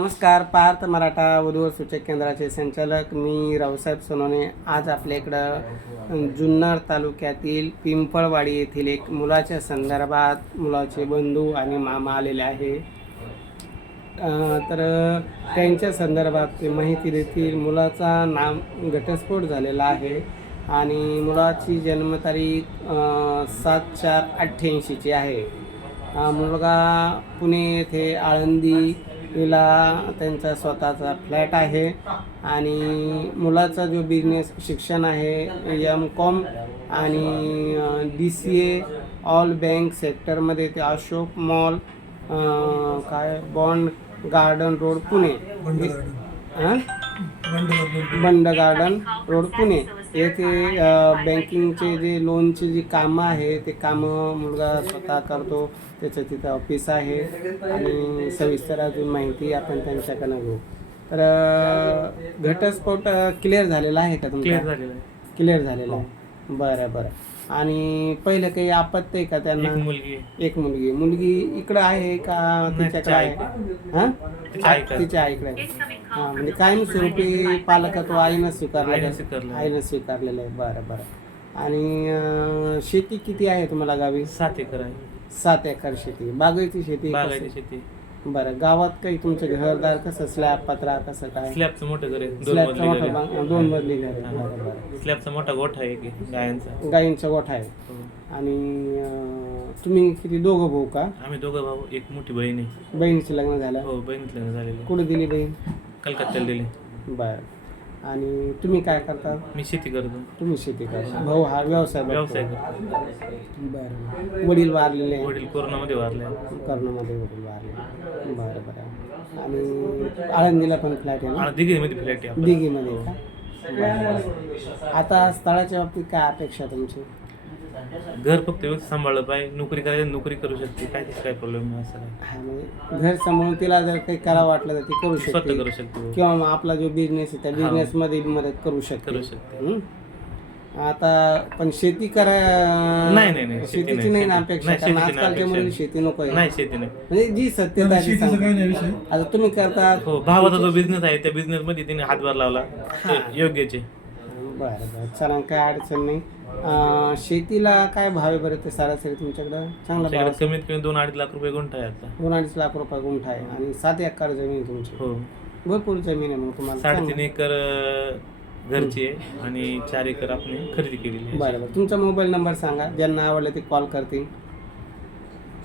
नमस्कार पार्थ मराठा वधूवर सूचक केंद्राचे संचालक मी रावसाहेब सोनवणे आज आपल्या इकडं जुन्नर तालुक्यातील पिंपळवाडी येथील एक मुलाच्या संदर्भात मुलाचे बंधू आणि मामा आलेले आहे. तर त्यांच्या संदर्भात ते माहिती देतील. मुलाचा नाम घटस्फोट झालेला आहे आणि मुलाची जन्मतारीख सात चार अठ्ठ्याऐंशीची आहे. मुलगा पुणे येथे आळंदी ला त्यांचा स्वतःचा फ्लॅट आहे आणि मुलाचा जो बिझनेस शिक्षण आहे एम कॉम आणि D C A all bank सेक्टरमध्ये ते अशोक मॉल काय बॉन्ड गार्डन रोड पुणे. हां? Bund garden road Pune. येथे बँकिंगचे जे लोनचे जी कामं आहे ते कामं मुलगा स्वतः करतो. त्याचं तिथं ऑफिस आहे. आणि सविस्तर अजून माहिती आपण त्यांच्याकडनं घेऊ. तर घटस्फोट क्लिअर झालेला आहे का क्लिअर तुमचा झालेलं आहे. क्लिअर झालेला आहे. बरं बरं. आणि पहिलं काही आपत्ती आहे का त्यांना? एक मुलगी आहे. एक मुलगी. मुलगी इकडं आहे का तिच्याकडे तिच्या आहे? हां? तिच्या आईकडे. तिच्या आईकडे आहे. हां म्हणजे कायमस्वरूपी पालकत्व आईनं स्वीकारलं आईनं? स्वीकारलं. आईनं स्वीकारलेलं आहे. बरं बरं. आणि अं, शेती किती आहे तुम्हाला गावी? सात एकर आहे. सात एकर शेती. बागायती शेती बागायती कसं? शेती. बरं गावात काही तुमचं घरदार कसं? स्लॅब पत्रा कसं काय? स्लॅबचं मोठं घर आहे. दोन स्लॅबचं मजली मोठं घर आहे. बां- दोन मजली घर आहे. बरं बरं. स्लॅबचा मोठा गोठा आहे की गायांचा. गाईंचा गोठा आहे. हो. आणि अं, तुम्ही किती दोघं भाऊ का? आम्ही दोघं भाऊ. एक मोठी बहीण आहे. बहिणीचं लग्न झालं. हो बहिणीत लग्न झालेलं कुठे दिली बहीण? कलकत्त्याला दिले. बरं. आणि तुम्ही काय करता? मी शेती करतो. तुम्ही शेती करता. भाऊ हा व्यवसाय बघतो. व्यवसाय करतो. बरं वडील वारलेले आहे वडील कोरोनामध्ये वारले कर्णामध्ये वडील वारले बरं बरं. आणि आळंदीला पण फ्लॅट आहे ना? आणि दिघीमध्ये फ्लॅट आहे आपला. दिघीमध्ये का? बरं. आता स्थळाच्या बाबतीत काय अपेक्षा तुमची? घर फक्त व्यवस्थित सांभाळलं पाहिजे. नोकरी करायची नोकरी करू शकते. काय त्याचा काय प्रॉब्लेम नाही असं हा म्हणजे घर सांभाळून तिला जर काही करावं वाटलं तर ती करू स्वतः शकते. करू शकतो किंवा मग आपला जो बिझनेस आहे त्या हा. बिझनेसमध्ये मदत करू शकते. करू शकते. हं? आता पण शेती करा नाही, नाही, नाही, शेती शेतीची नाही, नाही ना शेती- अपेक्षा नाही, कारण शेतीची नाही आजकालच्या अपेक्षा. मुली शेती नको आहे. नाही शेती नाही. म्हणजे जी सत्यता आहे ती शेतीचं काही नाही. विषय. आता तुम्ही करता हो भावाचा जो बिझनेस आहे त्या बिझनेस मध्ये तिने हातभार लावला. हा. योग्यचे. बरं बरं. चला काय अडचण नाही. अं, शेतीला काय भाव आहे बरं ते सरासरी तुमच्याकडं? चांगला भाव कमीत कमी दोन अडीच लाख रुपये गुंठा आहे आता. दोन अडीच लाख रुपये गुंठा आहे. आणि सात एकर जमीन आहे तुमची. हो. भरपूर जमीन आहे मग तुम्हाला. साडेतीन. एकर अं, घरची आहे आणि चार एकर आपण खरेदी केलेली आहे. बरं बरं. तुमचा मोबाईल नंबर सांगा. ज्यांना आवडलं ते कॉल करतील.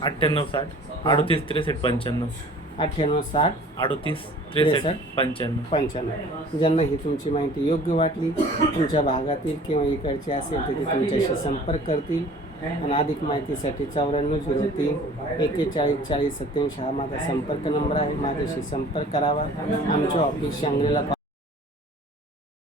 अठ्ठ्याण्णव साठ अडतीस त्रेसष्ट पंच्याण्णव. अठ्ठ्याण्णव साठ अडतीस त्रेसष्ट पंच्याण्णव. पंच्याण्णव. ज्यांना ही तुमची माहिती योग्य वाटली तुमच्या भागातील किंवा इकडची असेल तर ते तुमच्याशी संपर्क करतील आणि अधिक माहितीसाठी चौऱ्याण्णव झिरो तीन एक्केचाळीस चाळीस सत्याऐंशी हा माझा संपर्क नंबर आहे. माझ्याशी संपर्क करावा. आमचे ऑफिस सांगलीला